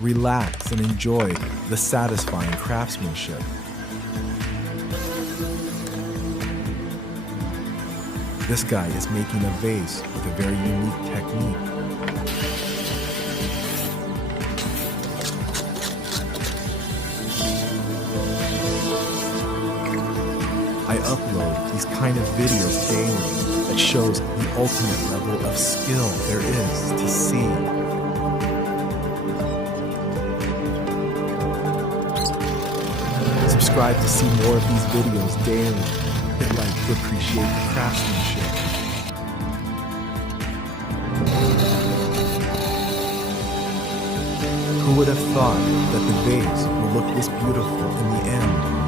relax, and enjoy the satisfying craftsmanship. This guy is making a vase with a very unique technique. I upload these kind of videos daily that shows the ultimate level of skill there is to see. Subscribe to see more of these videos daily. Hit like to appreciate the craftsmanship. Who would have thought that the vase will look this beautiful in the end?